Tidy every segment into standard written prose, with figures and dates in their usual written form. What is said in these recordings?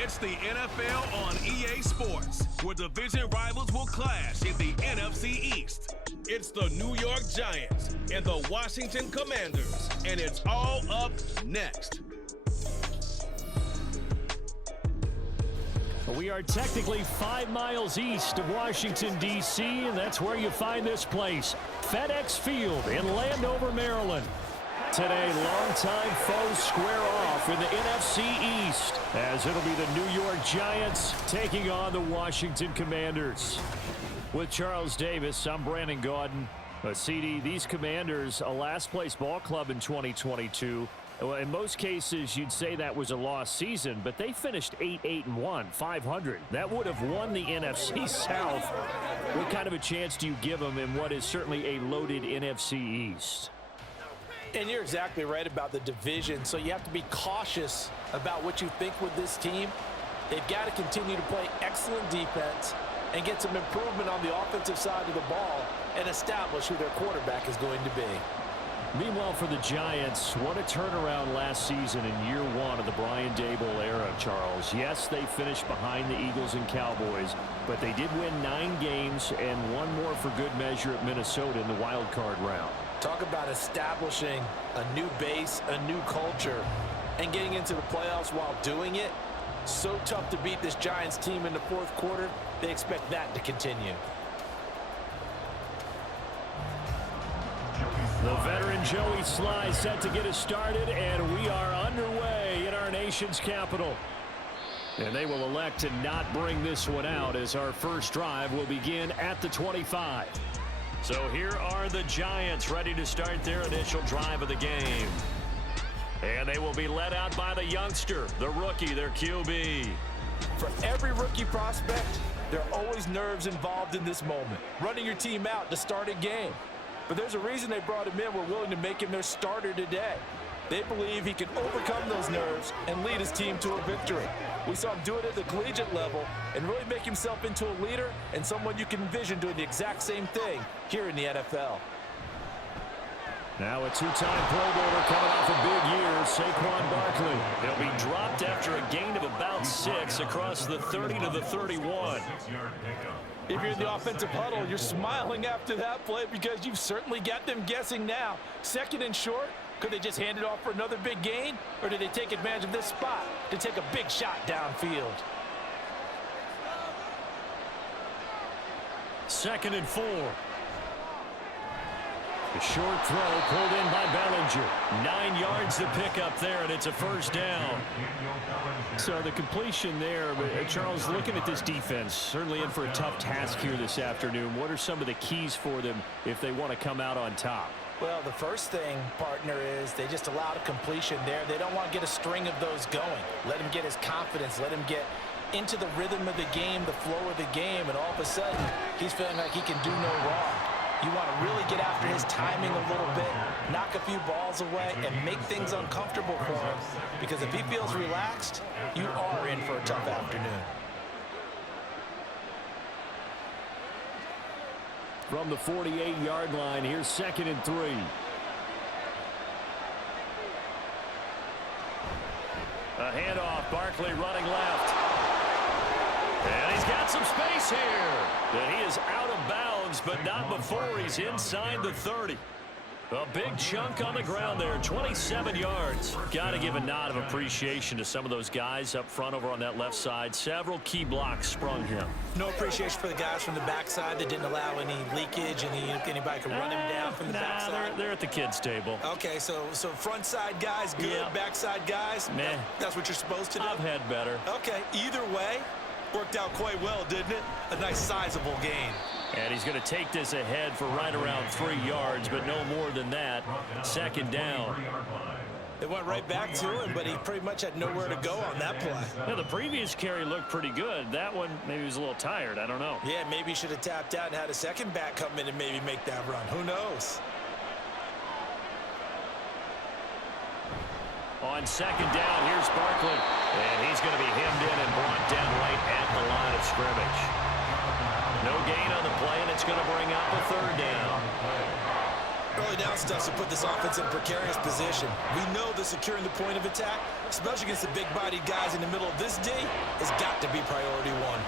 It's the NFL on EA Sports, where division rivals will clash in the NFC East. It's the New York Giants and the Washington Commanders, and it's all up next. We are technically 5 miles east of Washington, D.C., and that's where you find this place, FedEx Field in Landover, Maryland. Today, longtime foes square off in the NFC East, as it'll be the New York Giants taking on the Washington Commanders. With Charles Davis, I'm Brandon Gaudin. CD, these Commanders, a last-place ball club in 2022. Well, in most cases, you'd say that was a lost season, but they finished 8-1, 500. That would have won the NFC South. What kind of a chance do you give them in what is certainly a loaded NFC East? And you're exactly right about the division, so you have to be cautious about what you think with this team. They've got to continue to play excellent defense and get some improvement on the offensive side of the ball and establish who their quarterback is going to be. Meanwhile, for the Giants, what a turnaround last season in year one of the Brian Daboll era, Charles. Yes, they finished behind the Eagles and Cowboys, but they did win 9 games and one more for good measure at Minnesota in the wild card round. Talk about establishing a new base, a new culture, and getting into the playoffs while doing it. So tough to beat this Giants team in the fourth quarter. They expect that to continue. The veteran Joey Sly set to get us started, and we are underway in our nation's capital. And they will elect to not bring this one out as our first drive will begin at the 25. So here are the Giants ready to start their initial drive of the game. And they will be led out by the youngster, the rookie, their QB. For every rookie prospect, there are always nerves involved in this moment. Running your team out to start a game. But there's a reason they brought him in. We're willing to make him their starter today. They believe he can overcome those nerves and lead his team to a victory. We saw him do it at the collegiate level and really make himself into a leader and someone you can envision doing the exact same thing here in the NFL. Now a two-time Pro Bowler coming off a big year, Saquon Barkley. He'll be dropped after a gain of about 6 across the 30 to the 31. If you're in the offensive huddle, you're smiling after that play because you've certainly got them guessing now. Second and short, could they just hand it off for another big gain? Or did they take advantage of this spot to take a big shot downfield? 2nd and 4. The short throw pulled in by Bellinger. 9 yards to pick up there, and it's a first down. So the completion there, Charles, looking at this defense, certainly in for a tough task here this afternoon. What are some of the keys for them if they want to come out on top? Well, the first thing, partner, is they just allowed a completion there. They don't want to get a string of those going. Let him get his confidence. Let him get into the rhythm of the game, the flow of the game, and all of a sudden, he's feeling like he can do no wrong. You want to really get after his timing a little bit, knock a few balls away, and make things uncomfortable for him. Because if he feels relaxed, you are in for a tough afternoon. From the 48-yard line, here's 2nd and 3. A handoff, Barkley running left. And he's got some space here. And he is out of bounds, but not before he's inside the 30. A big chunk on the ground there, 27 yards. Got to give a nod of appreciation to some of those guys up front over on that left side. Several key blocks sprung him. No appreciation for the guys from the backside that didn't allow any leakage, anybody could run him down from the backside. They're at the kids' table. Okay, so front side guys good, yeah. Backside guys, man, that's what you're supposed to do? I've had better. Okay, either way, worked out quite well, didn't it? A nice sizable gain. And he's going to take this ahead for right around 3 yards, but no more than that. 2nd down. It went right back to him, but he pretty much had nowhere to go on that play. Yeah, the previous carry looked pretty good. That one, maybe he was a little tired. I don't know. Yeah, maybe he should have tapped out and had a second back come in and maybe make that run. Who knows? On 2nd down, here's Barkley. And he's going to be hemmed in and brought down right at the line of scrimmage. No gain on the play, and it's going to bring up a 3rd down. Early down stuff to put this offense in a precarious position. We know that securing the point of attack, especially against the big-bodied guys in the middle of this D, has got to be priority one.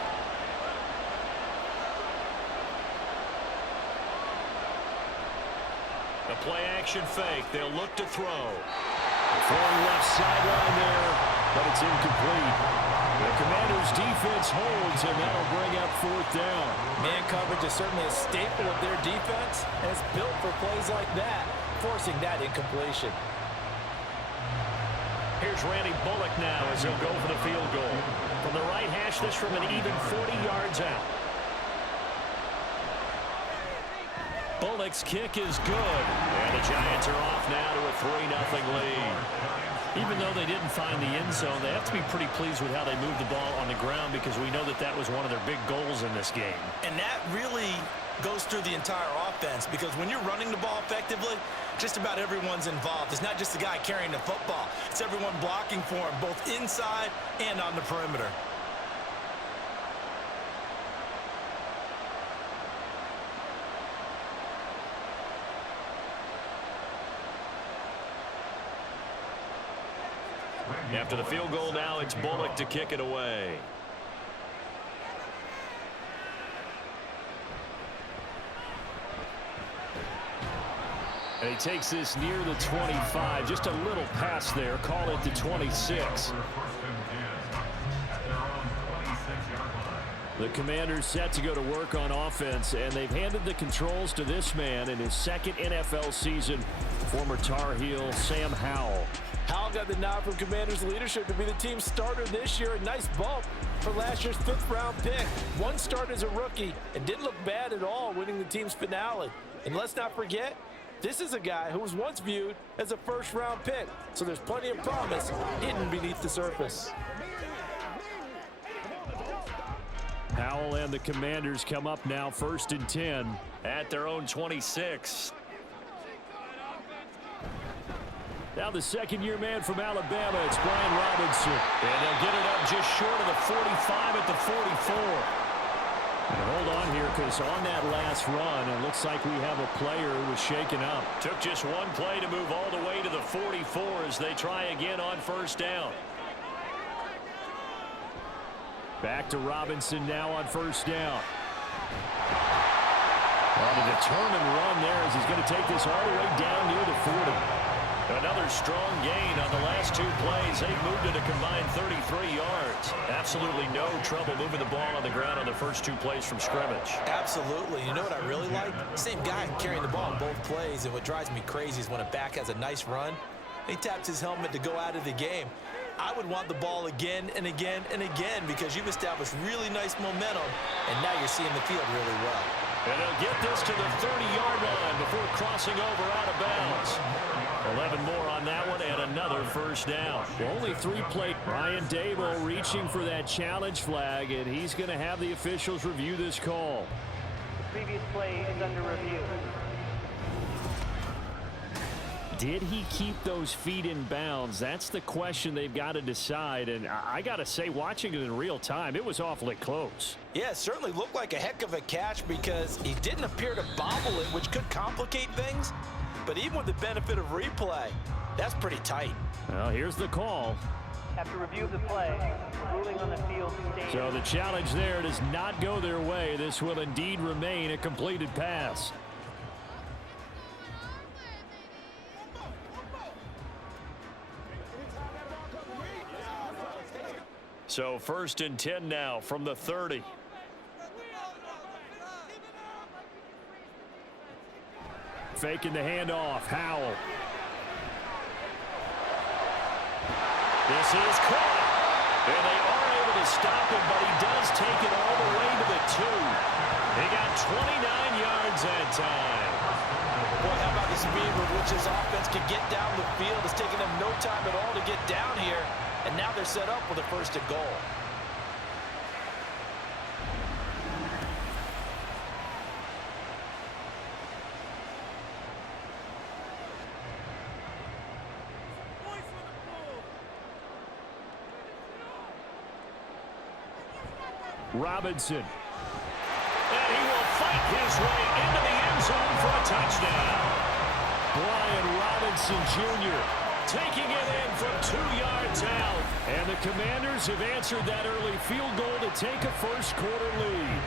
The play-action fake. They'll look to throw. Throwing left sideline there, but it's incomplete. The Commanders' defense holds, and that'll bring up fourth down. Man coverage is certainly a staple of their defense, and it's built for plays like that, forcing that incompletion. Here's Randy Bullock now as he'll go for the field goal. From the right hash, this from an even 40 yards out. Bullock's kick is good. And the Giants are off now to a 3-0 lead. Even though they didn't find the end zone, they have to be pretty pleased with how they moved the ball on the ground because we know that that was one of their big goals in this game. And that really goes through the entire offense because when you're running the ball effectively, just about everyone's involved. It's not just the guy carrying the football. It's everyone blocking for him, both inside and on the perimeter. After the field goal now, it's Bullock to kick it away. And he takes this near the 25. Just a little pass there. Call it the 26. The Commanders set to go to work on offense, and they've handed the controls to this man in his second NFL season, former Tar Heel Sam Howell. Howell got the nod from Commanders leadership to be the team's starter this year. A nice bump for last year's 5th-round pick. One start as a rookie and didn't look bad at all, winning the team's finale. And let's not forget, this is a guy who was once viewed as a first-round pick. So there's plenty of promise hidden beneath the surface. Howell and the Commanders come up now 1st and 10 at their own 26. Now the second-year man from Alabama, it's Brian Robinson. And they'll get it up just short of the 45 at the 44. And hold on here because on that last run, it looks like we have a player who was shaken up. Took just one play to move all the way to the 44 as they try again on 1st down. Back to Robinson now on 1st down. On a determined run there as he's going to take this all the way down near the 40. Another strong gain on the last 2 plays. They moved it a combined 33 yards. Absolutely no trouble moving the ball on the ground on the first 2 plays from scrimmage. Absolutely. You know what I really like? Same guy carrying the ball on both plays, and what drives me crazy is when a back has a nice run, he taps his helmet to go out of the game. I would want the ball again and again and again because you've established really nice momentum, and now you're seeing the field really well. And they'll get this to the 30-yard line before crossing over out of bounds. 11 more on that one and another 1st down. Only 3 play. Ryan Dable reaching for that challenge flag, and he's going to have the officials review this call. The previous play is under review. Did he keep those feet in bounds? That's the question they've got to decide. And I got to say, watching it in real time, it was awfully close. Yeah, it certainly looked like a heck of a catch because he didn't appear to bobble it, which could complicate things. But even with the benefit of replay, that's pretty tight. Well, here's the call. After review of the play, ruling on the field stands. So the challenge there does not go their way. This will indeed remain a completed pass. So 1st and 10 now from the 30. Faking the handoff. Howell. This is caught. And they are able to stop him, but he does take it all the way to the 2. He got 29 yards that time. Boy, how about the speed with which this offense can get down the field? It's taking them no time at all to get down here. And now they're set up with a 1st and goal. Robinson. And he will fight his way into the end zone for a touchdown. Brian Robinson Jr. taking it in from 2 yards out. And the Commanders have answered that early field goal to take a first-quarter lead.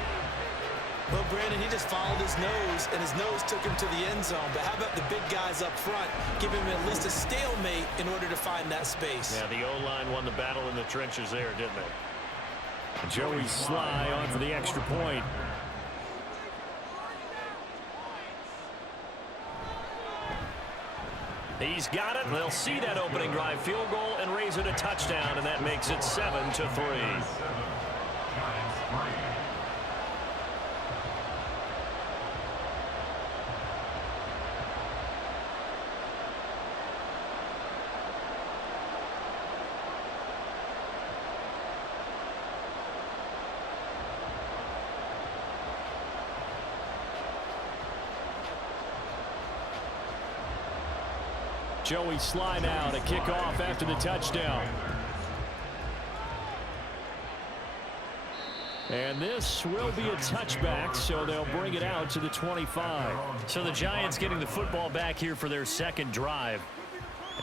Well, Brandon, he just followed his nose, and his nose took him to the end zone. But how about the big guys up front? Give him at least a stalemate in order to find that space. Yeah, the O-line won the battle in the trenches there, didn't they? Joey Sly on for the extra point. He's got it. They'll see that opening drive field goal and raise it a touchdown, and that makes it 7-3. Joey Sly now to kick off after the touchdown. And this will be a touchback, so they'll bring it out to the 25. So the Giants getting the football back here for their second drive.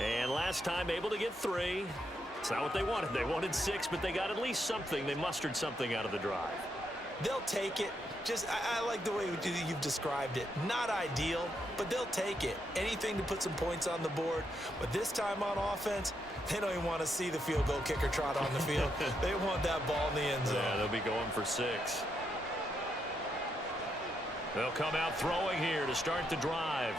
And last time able to get 3. It's not what they wanted. They wanted 6, but they got at least something. They mustered something out of the drive. They'll take it. I like the way you've described it. Not ideal, but they'll take it. Anything to put some points on the board. But this time on offense, they don't even want to see the field goal kicker trot on the field. They want that ball in the end zone. Yeah, they'll be going for 6. They'll come out throwing here to start the drive.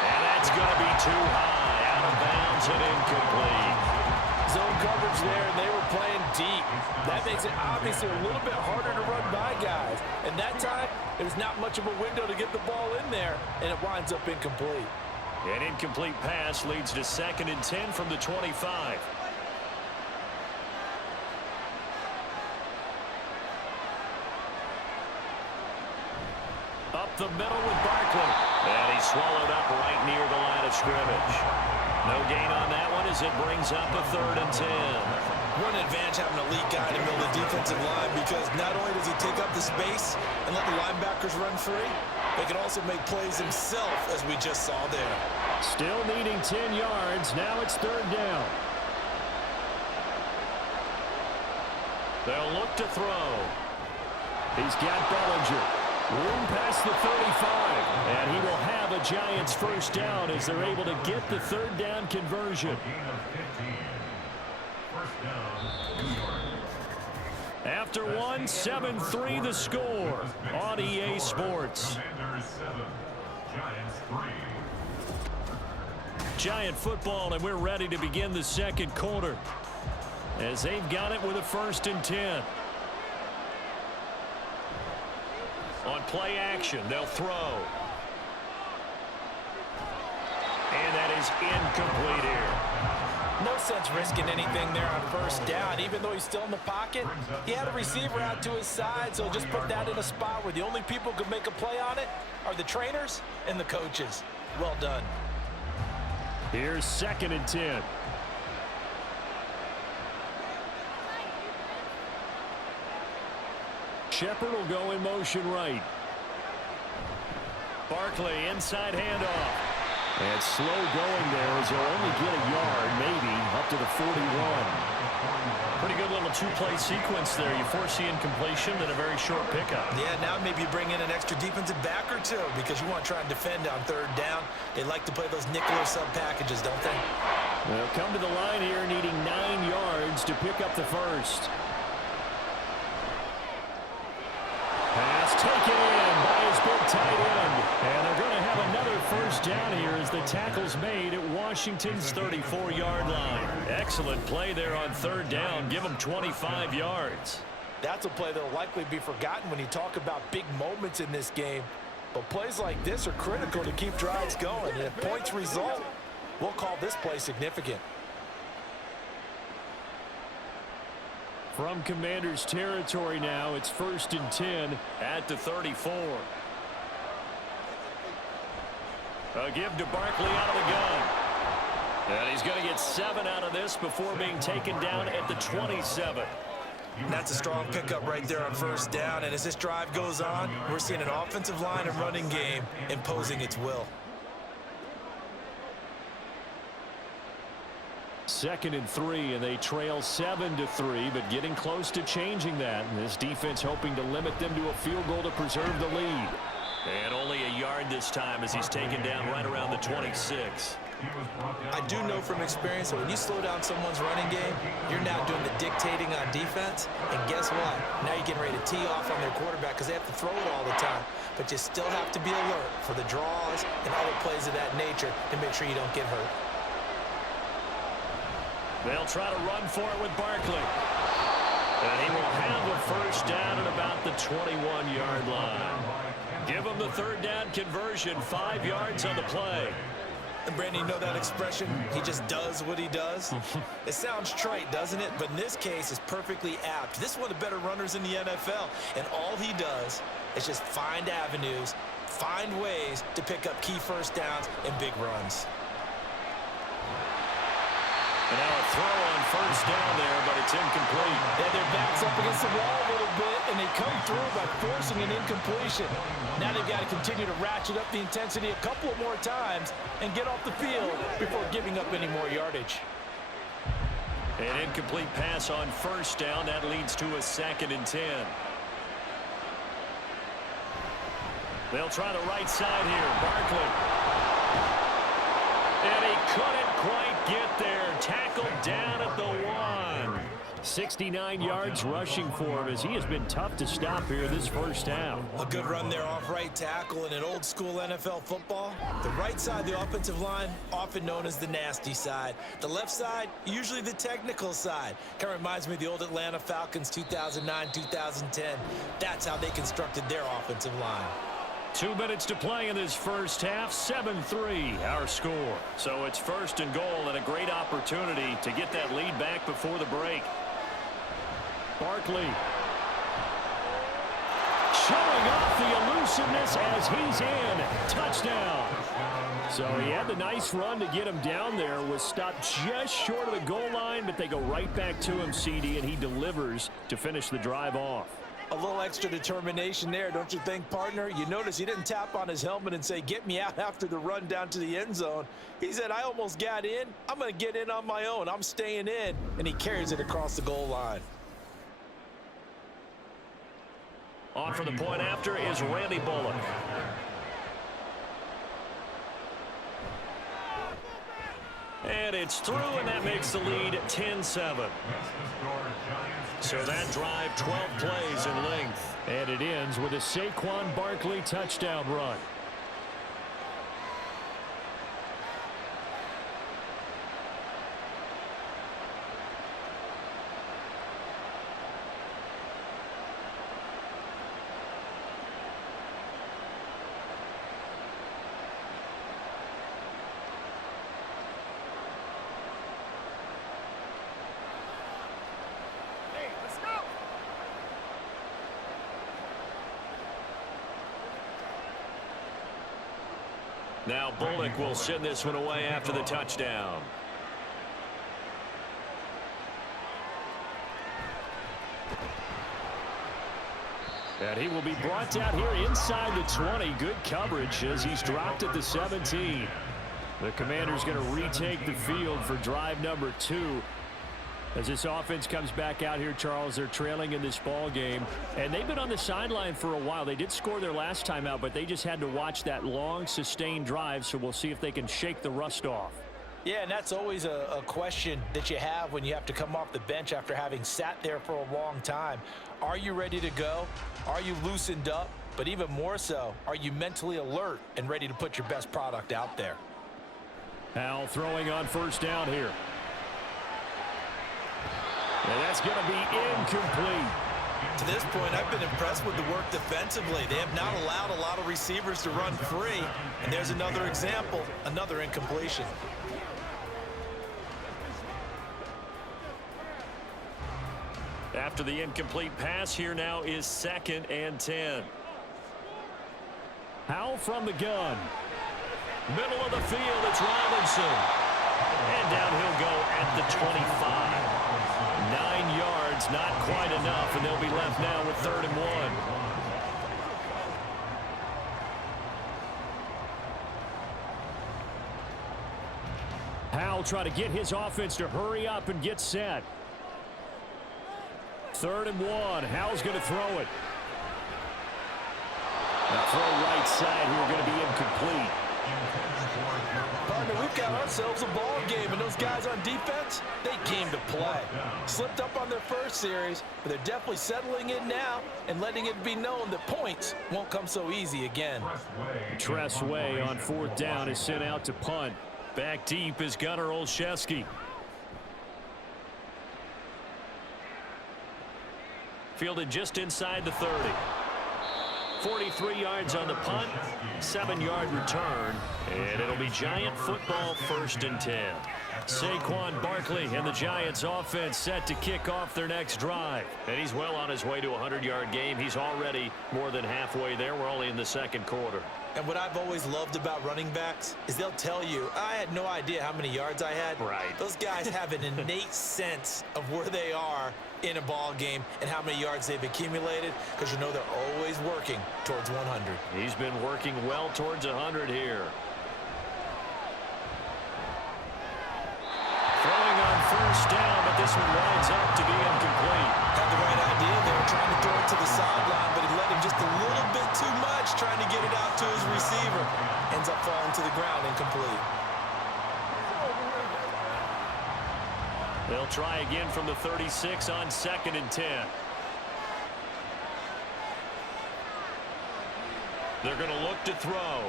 And that's going to be too high. Out of bounds and incomplete. Zone coverage there, and they were playing deep. That makes it obviously a little bit harder to run by guys. And that time, it was not much of a window to get the ball in there, and it winds up incomplete. An incomplete pass leads to 2nd and 10 from the 25. Up the middle with Barkley. And he's swallowed up right near the line of scrimmage. No gain on that one as it brings up a 3rd and 10. What an advantage having an elite guy in the middle of the defensive line, because not only does he take up the space and let the linebackers run free, he can also make plays himself, as we just saw there. Still needing 10 yards. Now it's 3rd down. They'll look to throw. He's got Bellinger. Room past the 35. And he will have a Giants first down as they're able to get the 3rd down conversion. After 1, 7-3 the score on EA Sports. Giant football, and we're ready to begin the second quarter as they've got it with a 1st and 10. On play action, they'll throw. And that is incomplete here. No sense risking anything there on 1st down. Even though he's still in the pocket, he had a receiver out to his side, so just put that in a spot where the only people who could make a play on it are the trainers and the coaches. Well done. Here's 2nd and 10. Shepard will go in motion right. Barkley inside handoff. And slow going there as he'll only get a yard, maybe, up to the 41. Pretty good little 2-play sequence there. You force the incompletion and a very short pickup. Yeah, now maybe you bring in an extra defensive back or 2 because you want to try and defend on 3rd down. They like to play those nickel or sub packages, don't they? They'll come to the line here needing 9 yards to pick up the first. Pass taken in by his big tight end. And they're going to have another first down here as the tackle's made at Washington's 34-yard line. Excellent play there on 3rd down. Give them 25 yards. That's a play that will likely be forgotten when you talk about big moments in this game. But plays like this are critical to keep drives going. And if points result, we'll call this play significant. From Commanders territory now, it's 1st and 10 at the 34. A give to Barkley out of the gun. And he's going to get 7 out of this before being taken down at the 27. That's a strong pickup right there on 1st down. And as this drive goes on, we're seeing an offensive line and running game imposing its will. 2nd and 3, and they trail 7-3, but getting close to changing that. And this defense hoping to limit them to a field goal to preserve the lead. And only a yard this time as he's taken down right around the 26. I do know from experience that when you slow down someone's running game, you're now doing the dictating on defense. And guess what? Now you're getting ready to tee off on their quarterback because they have to throw it all the time. But you still have to be alert for the draws and other plays of that nature to make sure you don't get hurt. They'll try to run for it with Barkley. And he will have a first down at about the 21-yard line. Give him the third down conversion, 5 yards on the play. And Brandon, you know that expression, he just does what he does? It sounds trite, doesn't it? But in this case, it's perfectly apt. This is one of the better runners in the NFL, and all he does is just find avenues, find ways to pick up key first downs and big runs. And now a throw on first down there, but it's incomplete. Yeah, their back's up against the wall a little bit, and they come through by forcing an incompletion. Now they've got to continue to ratchet up the intensity a couple of more times and get off the field before giving up any more yardage. An incomplete pass on first down. That leads to a 2nd and 10. They'll try the right side here. Barkley. And he couldn't quite get there. Tackled down at the 1. 69 yards rushing for him as he has been tough to stop here this first half. A good run there off right tackle in an old school NFL football. The right side, the offensive line, often known as the nasty side. The left side, usually the technical side. Kind of reminds me of the old Atlanta Falcons 2009, 2010. That's how they constructed their offensive line. 2 minutes to play in this first half. 7-3 our score. So it's 1st and goal and a great opportunity to get that lead back before the break. Barkley showing off the elusiveness as he's in. Touchdown. So he had the nice run to get him down there. Was stopped just short of the goal line, but they go right back to him, CD, and he delivers to finish the drive off. A little extra determination there, don't you think, partner? You notice he didn't tap on his helmet and say, get me out after the run down to the end zone. He said, I almost got in. I'm going to get in on my own. I'm staying in. And he carries it across the goal line. On for the point after is Randy Bullock. And it's through, and that makes the lead 10-7. So that drive, 12 plays in length. And it ends with a Saquon Barkley touchdown run. Now Bullock will send this one away after the touchdown. And he will be brought down here inside the 20. Good coverage as he's dropped at the 17. The Commanders going to retake the field for drive number 2. As this offense comes back out here, Charles, they're trailing in this ball game. And they've been on the sideline for a while. They did score their last time out, but they just had to watch that long, sustained drive. So we'll see if they can shake the rust off. Yeah, and that's always a question that you have when you have to come off the bench after having sat there for a long time. Are you ready to go? Are you loosened up? But even more so, are you mentally alert and ready to put your best product out there? Howell throwing on first down here. And that's going to be incomplete. To this point, I've been impressed with the work defensively. They have not allowed a lot of receivers to run free. And there's another example, another incompletion. After the incomplete pass, here now is 2nd and 10. Howell from the gun. Middle of the field, it's Robinson. And down he'll go at the 25. 9 yards, not quite enough, and they'll be left now with 3rd and 1. Howell trying to get his offense to hurry up and get set. 3rd and 1. Howell's going to throw it. The throw right side here going to be incomplete. Partner, we've got ourselves a ball game, and those guys on defense, they came to play. Slipped up on their first series, but they're definitely settling in now and letting it be known that points won't come so easy again. Tressway on 4th down is sent out to punt. Back deep is Gunnar Olszewski. Fielded just inside the 30. 43 yards on the punt, 7-yard return, and it'll be Giant football 1st and 10. Saquon Barkley and the Giants offense set to kick off their next drive. And he's well on his way to a 100-yard game. He's already more than halfway there. We're only in the 2nd quarter. And what I've always loved about running backs is they'll tell you, I had no idea how many yards I had. Right. Those guys have an innate sense of where they are in a ball game and how many yards they've accumulated, because you know they're always working towards 100. He's been working well towards 100 here. Throwing on 1st down, but this one winds up to be incomplete. Had the right idea there, trying to throw it to the sideline, but he let him just a little bit too much, trying to get it out to his receiver. Ends up falling to the ground, incomplete. They'll try again from the 36 on 2nd and 10. They're going to look to throw.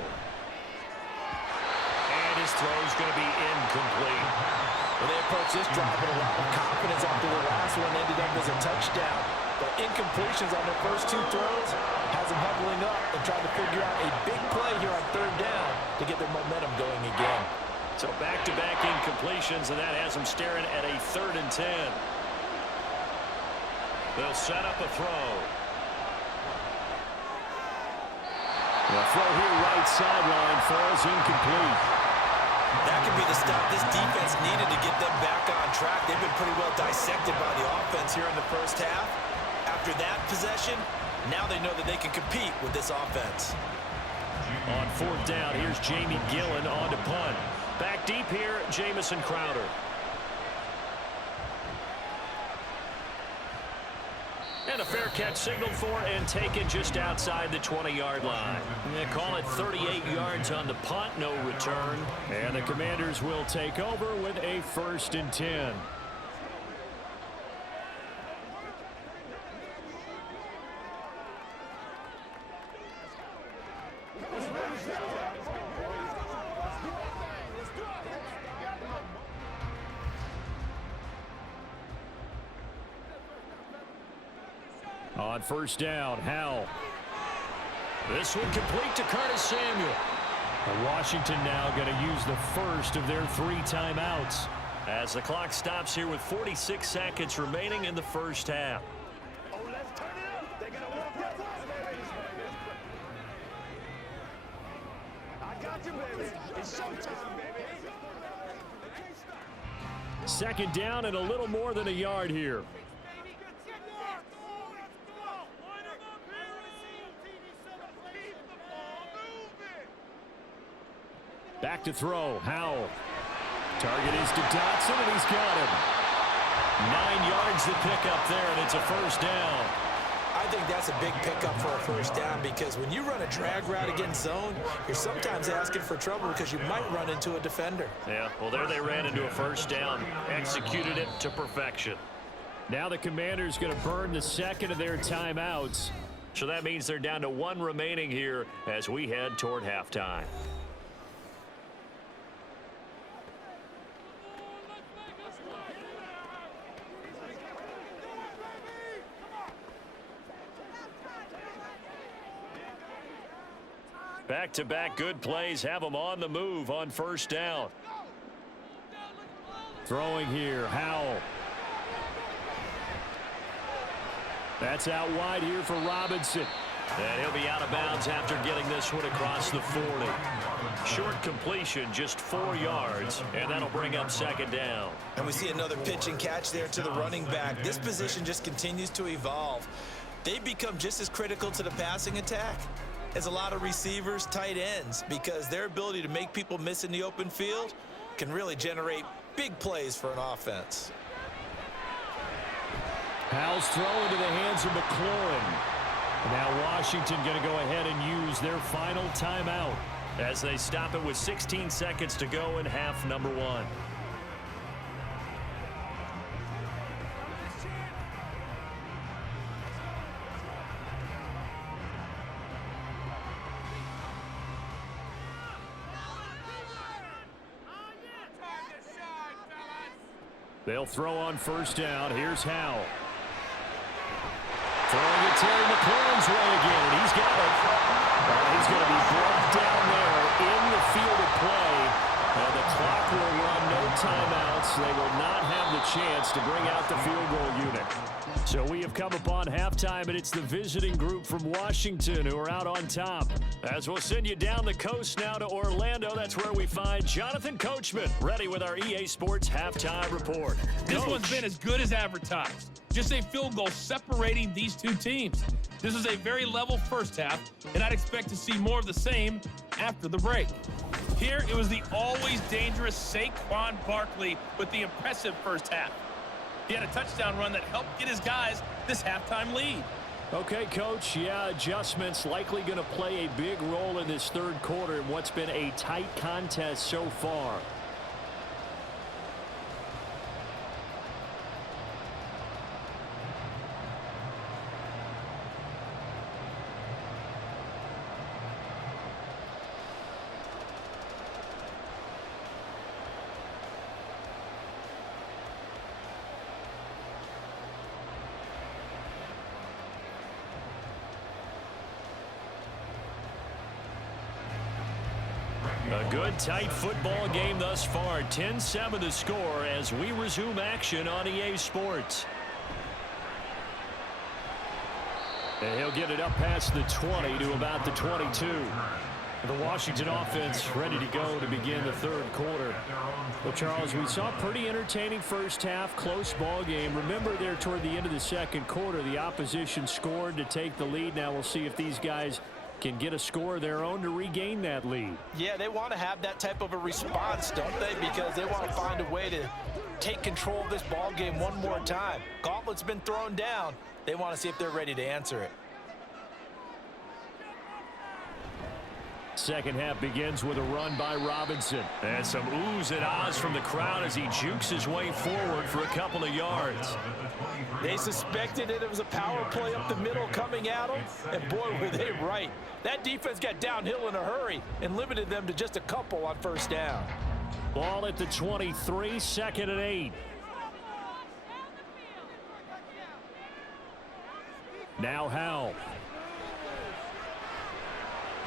And his throw's going to be incomplete. Well, they approach this drive with a lot of confidence after the last one ended up as a touchdown. But incompletions on their first 2 throws has them huddling up and trying to figure out a big play here on 3rd down to get their momentum going again. So back-to-back incompletions, and that has them staring at a 3rd and 10. They'll set up a throw. The throw here right sideline falls incomplete. That could be the stop this defense needed to get them back on track. They've been pretty well dissected by the offense here in the first half. After that possession, now they know that they can compete with this offense. On 4th down, here's Jamie Gillen on to punt. Back deep here, Jamison Crowder. And a fair catch signaled for and taken just outside the 20-yard line. They call it 38 yards on the punt, no return. And the Commanders will take over with a 1st and 10. On 1st down, Howell. This one complete to Curtis Samuel. And Washington now going to use the first of their 3 timeouts as the clock stops here with 46 seconds remaining in the first half. Second down and a little more than a yard here. Back to throw, Howell. Target is to Dotson, and he's got him. 9 yards to pick up there, and it's a 1st down. I think that's a big pickup for a 1st down, because when you run a drag route against zone, you're sometimes asking for trouble because you might run into a defender. Yeah, well, there they ran into a 1st down, executed it to perfection. Now the Commanders going to burn the 2nd of their timeouts. So that means they're down to 1 remaining here as we head toward halftime. Back-to-back good plays have them on the move on 1st down. Throwing here, Howell. That's out wide here for Robinson. And he'll be out of bounds after getting this one across the 40. Short completion, just 4 yards, and that'll bring up 2nd down. And we see another pitch and catch there to the running back. This position just continues to evolve. They become just as critical to the passing attack as a lot of receivers, tight ends, because their ability to make people miss in the open field can really generate big plays for an offense. Howell's throw into the hands of McLaurin. Now Washington going to go ahead and use their final timeout as they stop it with 16 seconds to go in half number one. They'll throw on first down. Here's Howell. Throwing it Terry McLaurin's way again, and he's got it. He's going to be brought down there in the field of play. And the clock will run, no timeouts. They will not have the chance to bring out the field goal unit. So we have come upon halftime, and it's the visiting group from Washington who are out on top. As we'll send you down the coast now to Orlando, that's where we find Jonathan Coachman, ready with our EA Sports halftime report. This one's been as good as advertised. Just a field goal separating these two teams. This is a very level first half, and I'd expect to see more of the same after the break. Here, it was the always dangerous Saquon Barkley with the impressive first half. He had a touchdown run that helped get his guys this halftime lead. Okay, Coach, yeah, adjustments likely going to play a big role in this third quarter in what's been a tight contest so far. A good, tight football game thus far. 10-7 the score as we resume action on EA Sports. And he'll get it up past the 20 to about the 22. The Washington offense ready to go to begin the third quarter. Well, Charles, we saw a pretty entertaining first half, close ball game. Remember there toward the end of the second quarter, the opposition scored to take the lead. Now we'll see if these guys can get a score of their own to regain that lead. Yeah, they want to have that type of a response, don't they? Because they want to find a way to take control of this ball game one more time. Gauntlet's been thrown down. They want to see if they're ready to answer it. Second half begins with a run by Robinson. And some oohs and ahs from the crowd as he jukes his way forward for a couple of yards. They suspected it was a power play up the middle coming at them, and boy, were they right. That defense got downhill in a hurry and limited them to just a couple on first down. Ball at the 23, second and 8. Now Howell.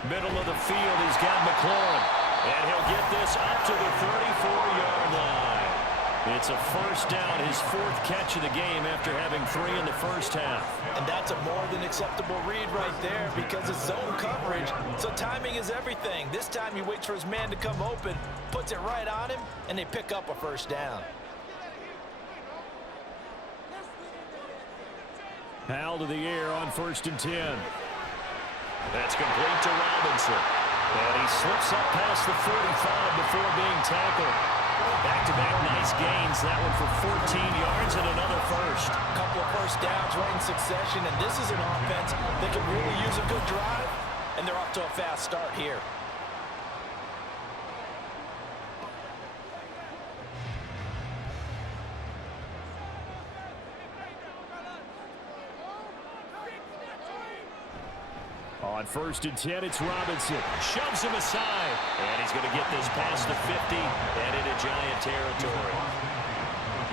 Middle of the field, he's got McLaurin. And he'll get this up to the 34-yard line. It's a first down, his fourth catch of the game after having 3 in the first half. And that's a more than acceptable read right there because it's zone coverage, so timing is everything. This time he waits for his man to come open, puts it right on him, and they pick up a first down. Howell to the air on 1st and 10. That's complete to Robinson. And he slips up past the 45 before being tackled. Back-to-back nice gains. That one for 14 yards and another first. A couple of first downs right in succession, and this is an offense that can really use a good drive, and they're off to a fast start here. On 1st and 10, it's Robinson. Shoves him aside. And he's going to get this past the 50 and into Giant territory.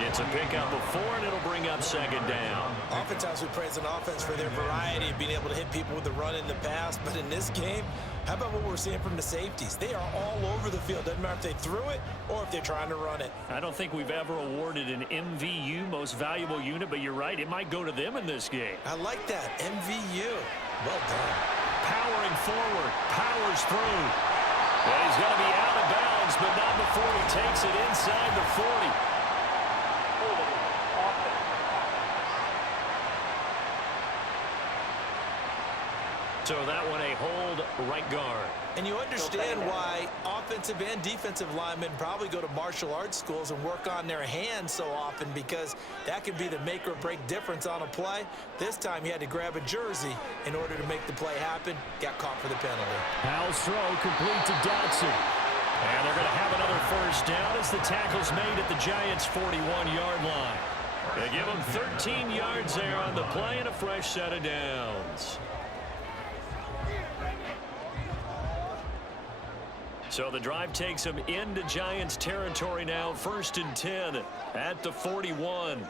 It's a pickup of 4, and it'll bring up second down. Oftentimes we praise an offense for their variety of being able to hit people with the run in the pass, but in this game, how about what we're seeing from the safeties? They are all over the field. Doesn't matter if they threw it or if they're trying to run it. I don't think we've ever awarded an MVU, most valuable unit, but you're right, it might go to them in this game. I like that, MVU. Well done. Powering forward, powers through. And he's going to be out of bounds, but not before he takes it inside the 40. So that one a hold right guard. And you understand why offensive and defensive linemen probably go to martial arts schools and work on their hands so often, because that could be the make or break difference on a play. This time he had to grab a jersey in order to make the play happen. Got caught for the penalty. Howell's throw complete to Dotson. And they're going to have another first down as the tackle's made at the Giants' 41-yard line. They give them 13 yards there on the play and a fresh set of downs. So the drive takes them into Giants territory now, 1st and 10 at the 41.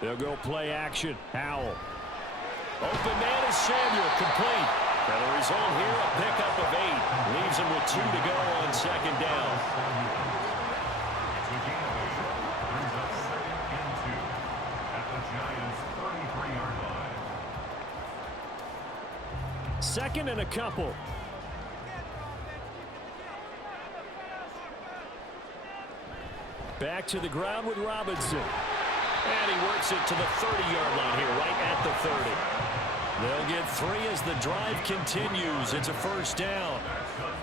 They'll go play action. Howell. Open man is Samuel, complete. And the result here, a pickup of 8. Leaves them with 2 to go on 2nd down. Second and a couple. Back to the ground with Robinson. And he works it to the 30-yard line here, right at the 30. They'll get 3 as the drive continues. It's a first down.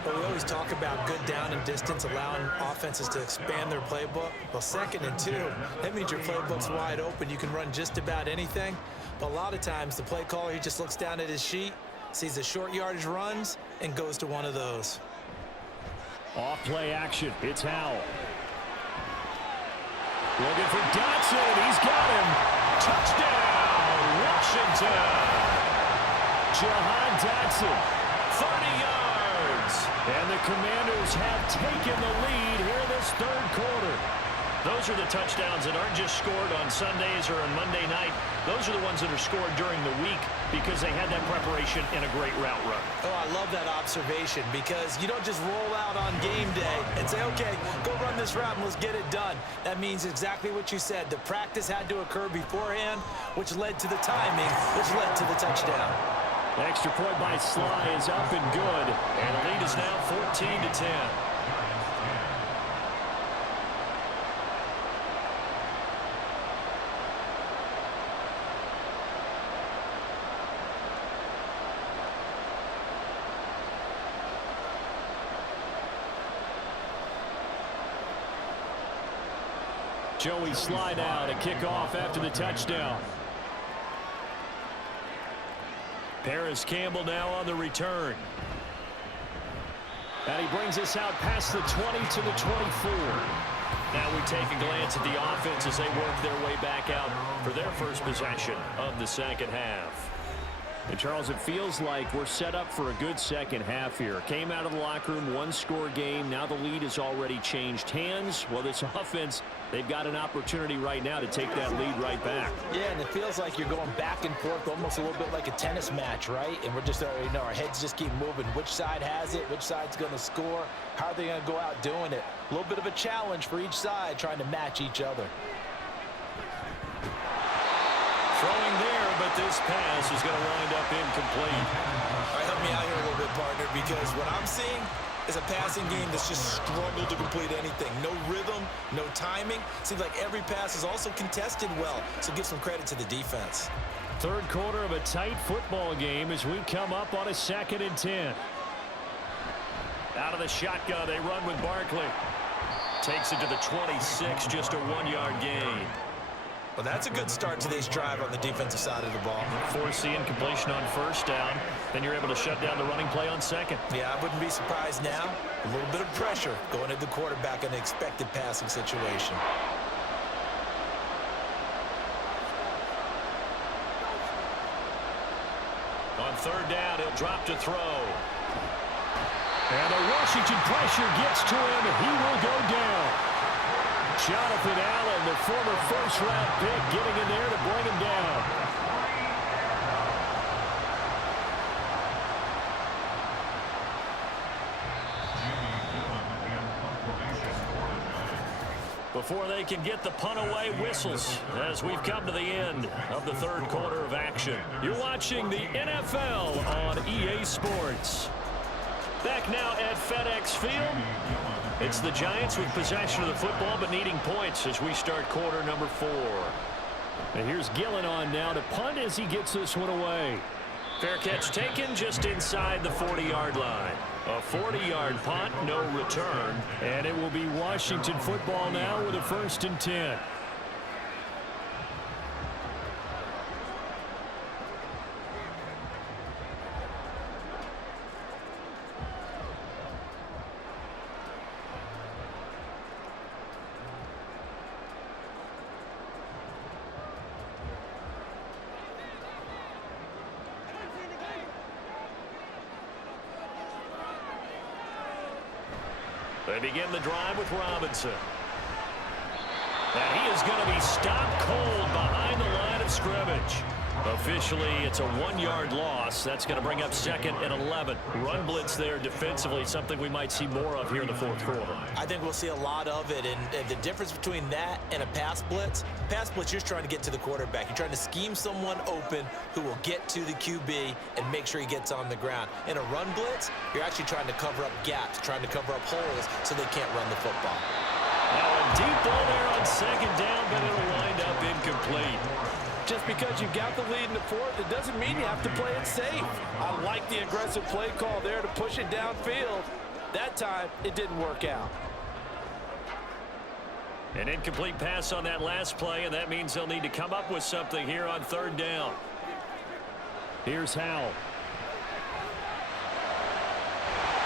Well, we always talk about good down and distance, allowing offenses to expand their playbook. Well, 2nd and 2, that means your playbook's wide open. You can run just about anything. But a lot of times, the play caller, he just looks down at his sheet, sees the short yardage runs, and goes to one of those. Off play action. It's Howell. Looking for Dotson. He's got him. Touchdown, Washington. Jahan Dotson, 30 yards. And the Commanders have taken the lead here this 3rd quarter. Those are the touchdowns that aren't just scored on Sundays or on Monday night. Those are the ones that are scored during the week because they had that preparation in a great route run. Oh, I love that observation, because you don't just roll out on game day and say, okay, go run this route and let's get it done. That means exactly what you said. The practice had to occur beforehand, which led to the timing, which led to the touchdown. The extra point by Sly is up and good, and the lead is now 14-10. Joey Sly now to kick off after the touchdown. Paris Campbell now on the return. And he brings us out past the 20 to the 24. Now we take a glance at the offense as they work their way back out for their first possession of the 2nd half. And Charles, it feels like we're set up for a good 2nd half here. Came out of the locker room, 1-score game. Now the lead has already changed hands. Well, this offense, they've got an opportunity right now to take that lead right back. Yeah, and it feels like you're going back and forth, almost a little bit like a tennis match, right? And we're just, our heads just keep moving. Which side has it? Which side's going to score? How are they going to go out doing it? A little bit of a challenge for each side, trying to match each other. Throwing there, but this pass is going to wind up incomplete. All right, help me out here a little bit, partner, because what I'm seeing is a passing game that's just struggled to complete anything. No rhythm, no timing. Seems like every pass is also contested well, so give some credit to the defense. 3rd quarter of a tight football game as we come up on a 2nd and 10. Out of the shotgun, they run with Barkley. Takes it to the 26, just a 1-yard gain. Well, that's a good start to this drive on the defensive side of the ball. Force the incompletion on 1st down. Then you're able to shut down the running play on 2nd. Yeah, I wouldn't be surprised now. A little bit of pressure going at the quarterback in an expected passing situation. On 3rd down, he'll drop to throw. And the Washington pressure gets to him. He will go down. Jonathan Allen, the former 1st-round pick, getting in there to bring him down. Before they can get the punt away, whistles as we've come to the end of the 3rd quarter of action. You're watching the NFL on EA Sports. Back now at FedEx Field. It's the Giants with possession of the football but needing points as we start quarter number 4. And here's Gillen on now to punt as he gets this one away. Fair catch taken just inside the 40-yard line. A 40-yard punt, no return. And it will be Washington football now with a 1st and 10. They begin the drive with Robinson. And he is going to be stopped cold behind the line of scrimmage. Officially, it's a 1-yard loss. That's going to bring up 2nd and 11. Run blitz there defensively, something we might see more of here in the 4th quarter. I think we'll see a lot of it, and the difference between that and a pass blitz, you're just trying to get to the quarterback. You're trying to scheme someone open who will get to the QB and make sure he gets on the ground. In a run blitz, you're actually trying to cover up gaps, trying to cover up holes so they can't run the football. Now a deep ball there on 2nd down, but it'll wind up incomplete. Just because you got the lead in the 4th, it doesn't mean you have to play it safe. I like the aggressive play call there to push it downfield. That time, it didn't work out. An incomplete pass on that last play, and that means they'll need to come up with something here on 3rd down. Here's Howell.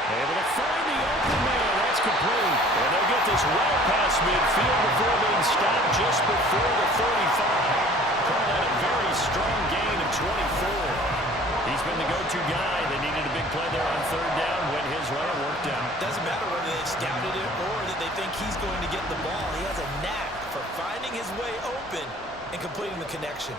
Able to find the open man. That's complete. And they'll get this well past midfield before being stopped just before the 35. Call that a very strong gain of 24. He's been the go-to guy. They needed a big play there on 3rd down. Went his way and worked out. Doesn't matter whether they scouted it or that they think he's going to get the ball. He has a knack for finding his way open and completing the connection.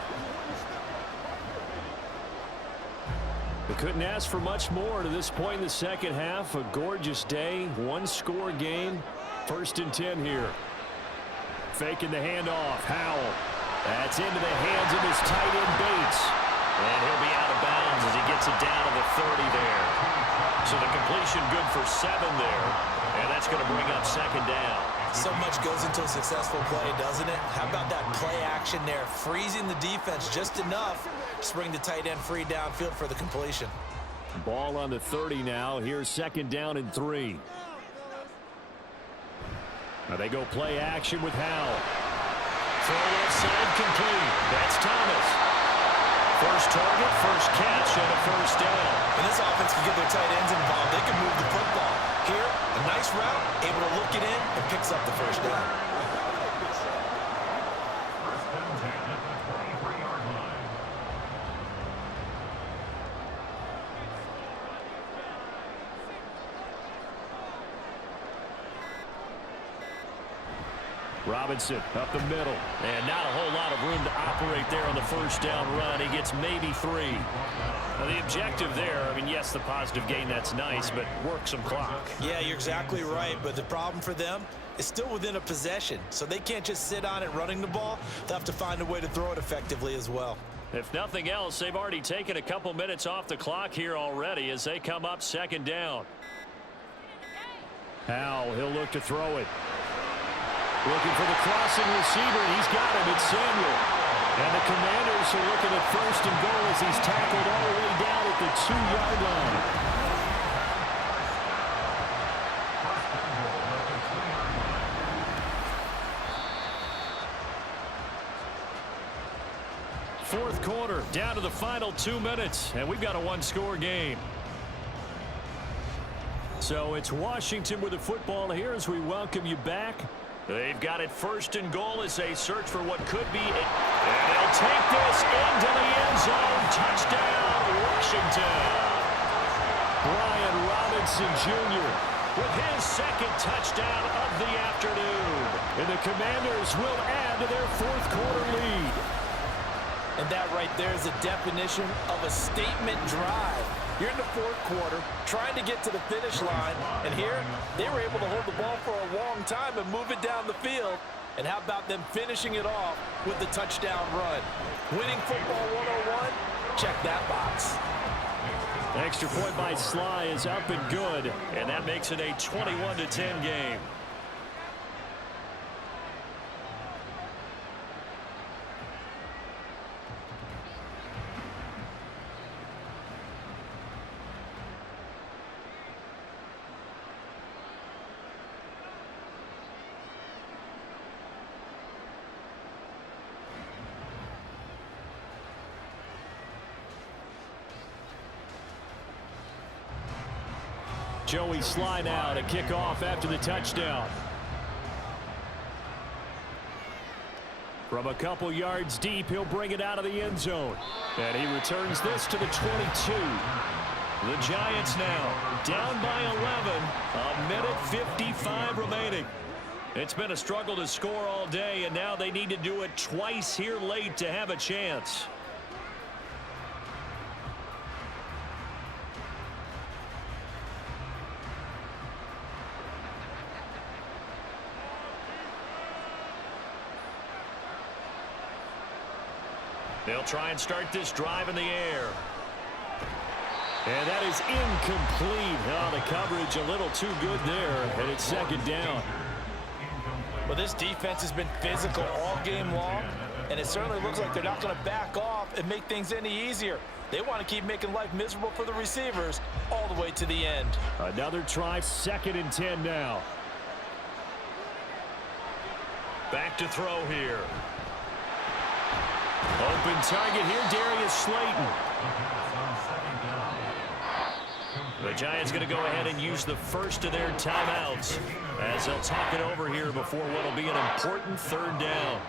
We couldn't ask for much more to this point in the 2nd half. A gorgeous day, 1-score game. 1st and 10 here. Faking the handoff. Howell. That's into the hands of his tight end Bates. And he'll be out of bounds as he gets it down to the 30 there. So the completion good for 7 there. And that's going to bring up 2nd down. So much goes into a successful play, doesn't it? How about that play action there? Freezing the defense just enough to bring the tight end free downfield for the completion. Ball on the 30 now. Here's 2nd down and 3. Now they go play action with Howell. Throw left side complete. That's Thomas. First target, first catch, and a 1st down. And this offense can get their tight ends involved. They can move the football. Here, a nice route, able to look it in, and picks up the 1st down. Robinson up the middle. And not a whole lot of room to operate there on the 1st down run. He gets maybe 3. Now the objective there, I mean, yes, the positive gain, that's nice, but work some clock. Yeah, you're exactly right, but the problem for them is still within a possession, so they can't just sit on it running the ball. They'll have to find a way to throw it effectively as well. If nothing else, they've already taken a couple minutes off the clock here already as they come up 2nd down. Howell, he'll look to throw it. Looking for the crossing receiver, and he's got it. It's Samuel. And the Commanders are looking at 1st and goal as he's tackled all the way down at the 2-yard line. Fourth quarter, down to the final 2 minutes, and we've got a 1-score game. So it's Washington with the football here as we welcome you back. They've got it 1st and goal as they search for what could be it. And they'll take this into the end zone. Touchdown, Washington. Brian Robinson Jr. with his 2nd touchdown of the afternoon. And the Commanders will add to their 4th quarter lead. And that right there is the definition of a statement drive. You're in the 4th quarter, trying to get to the finish line, and here, they were able to hold the ball for a long time and move it down the field. And how about them finishing it off with the touchdown run? Winning football 101, check that box. Extra point by Sly is up and good, and that makes it a 21-10 game. Joey Sly now to kick off after the touchdown. From a couple yards deep, he'll bring it out of the end zone. And he returns this to the 22. The Giants now down by 11. A minute 55 remaining. It's been a struggle to score all day, and now they need to do it twice here late to have a chance. They'll try and start this drive in the air. And that is incomplete. Oh, the coverage a little too good there, and it's second down. Well, this defense has been physical all game long, and it certainly looks like they're not going to back off and make things any easier. They want to keep making life miserable for the receivers all the way to the end. Another try, 2nd and 10 now. Back to throw here. Open target here, Darius Slayton. The Giants going to go ahead and use the first of their timeouts as they'll talk it over here before what will be an important 3rd down.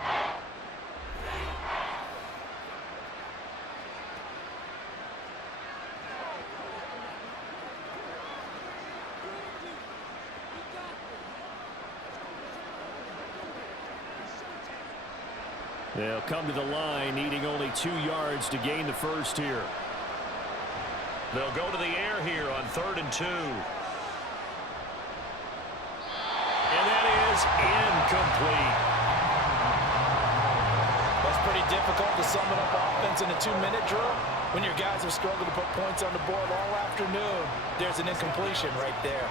They'll come to the line, needing only 2 yards to gain the first here. They'll go to the air here on 3rd and 2. And that is incomplete. That's pretty difficult to sum it up offense in a 2-minute drill. When your guys have struggled to put points on the board all afternoon, there's an incompletion right there.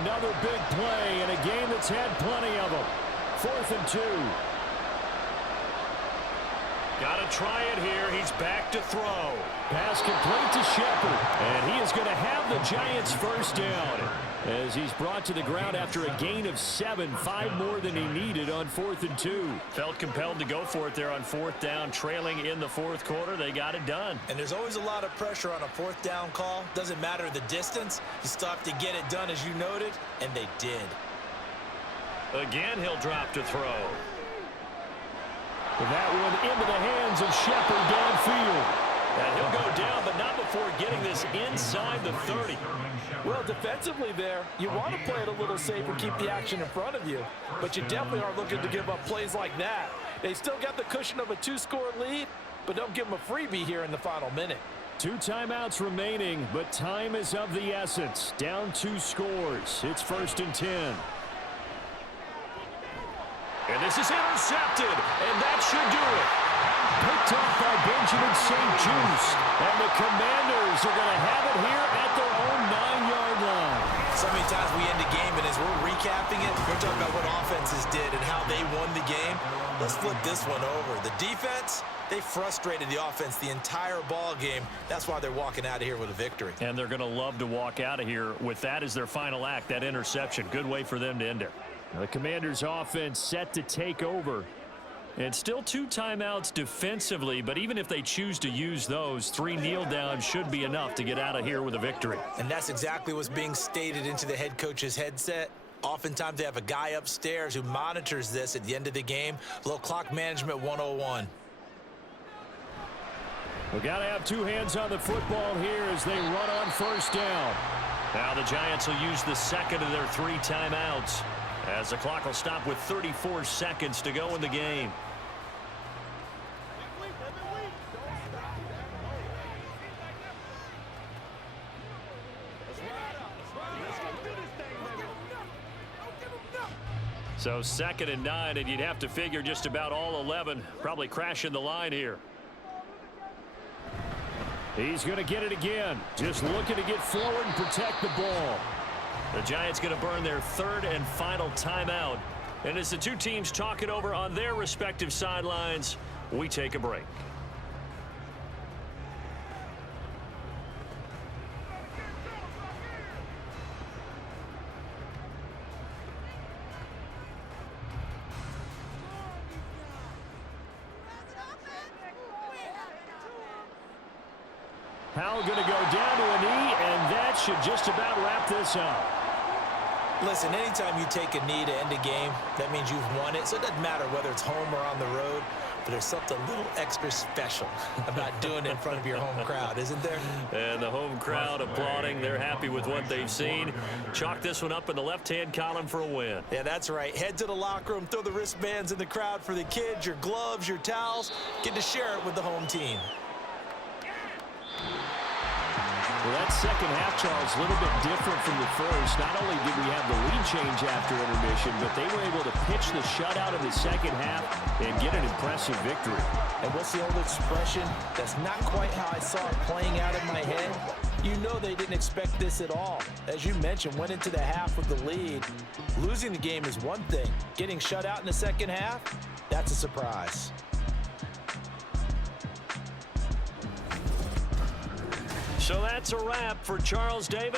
Another big play in a game that's had plenty of them. 4th and 2. Got to try it here. He's back to throw. Pass complete to Shepard. And he is going to have the Giants first down as he's brought to the ground after a gain of 7, 5 more than he needed on 4th and 2. Felt compelled to go for it there on 4th down, trailing in the 4th quarter. They got it done. And there's always a lot of pressure on a 4th down call. Doesn't matter the distance. You still have to get it done, as you noted, and they did. Again, he'll drop to throw. That one into the hands of Shepard downfield. And he'll go down, but not before getting this inside the 30. Well, defensively there, you want to play it a little safer, keep the action in front of you. But you definitely aren't looking to give up plays like that. They still got the cushion of a 2-score lead, but don't give them a freebie here in the final minute. 2 timeouts remaining, but time is of the essence. Down 2 scores. It's 1st and 10. And this is intercepted, and that should do it. Picked off by Benjamin St. Juste, and the Commanders are going to have it here at their own 9-yard line. So many times we end the game, and as we're recapping it, we're talking about what offenses did and how they won the game. Let's flip this one over. The defense, they frustrated the offense the entire ball game. That's why they're walking out of here with a victory. And they're going to love to walk out of here with that as their final act, that interception. Good way for them to end it. The Commanders' offense set to take over. And still 2 timeouts defensively, but even if they choose to use those, 3 kneel downs should be enough to get out of here with a victory. And that's exactly what's being stated into the head coach's headset. Oftentimes they have a guy upstairs who monitors this at the end of the game. Low clock management 101. We've got to have 2 hands on the football here as they run on 1st down. Now the Giants will use the 2nd of their 3 timeouts, as the clock will stop with 34 seconds to go in the game. So 2nd and 9, and you'd have to figure just about all 11 probably crashing the line here. He's going to get it again. Just looking to get forward and protect the ball. The Giants going to burn their 3rd and final timeout. And as the 2 teams talk it over on their respective sidelines, we take a break. Powell going to go down to a knee, and that should just about wrap this up. Listen, anytime you take a knee to end a game, that means you've won it. So it doesn't matter whether it's home or on the road, but there's something a little extra special about doing it in front of your home crowd, isn't there? And the home crowd applauding. They're happy with what they've seen. Chalk this one up in the left-hand column for a win. Yeah, that's right. Head to the locker room, throw the wristbands in the crowd for the kids, your gloves, your towels. Get to share it with the home team. Well, that second half, Charles, a little bit different from the first. Not only did we have the lead change after intermission, but they were able to pitch the shutout in the second half and get an impressive victory. And what's the old expression? That's not quite how I saw it playing out in my head. You know they didn't expect this at all. As you mentioned, went into the half with the lead. Losing the game is one thing. Getting shut out in the second half, that's a surprise. So that's a wrap for Charles Davis.